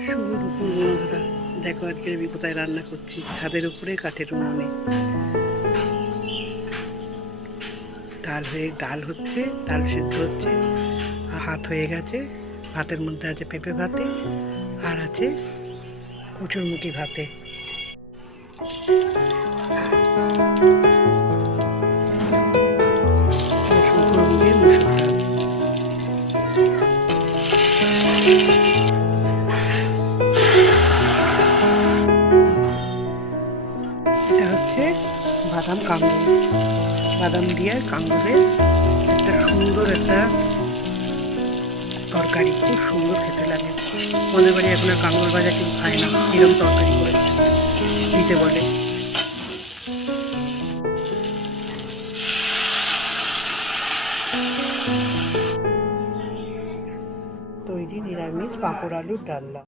শুভ দুপুর বন্ধুরা, দেখো আজকে আমি কোথায় রান্না করছি। ছাদের উপরে কাঠের উনুনে ডাল হচ্ছে, ডাল সেদ্ধ হচ্ছে। ভাত হয়ে গেছে, ভাতের মধ্যে আছে পেঁপে ভাতে আর আছে কচুরমুখী ভাতে। রসুন ফোড়ন দিয়ে মুসুর ডাল। এটা হচ্ছে বাদাম কাঙ্গুর, বাদাম দিয়ে কাঙ্গুরের একটা সুন্দর একটা তরকারি, খুব সুন্দর খেতে লাগে। আমাদের বাড়ি এখন আর কাঙ্গুর ভাজা কেউ খায় না, এরকম তরকারি করে দিতে বলে। তৈরি নিরামিষ পাঁপড় আলুর ডালনা।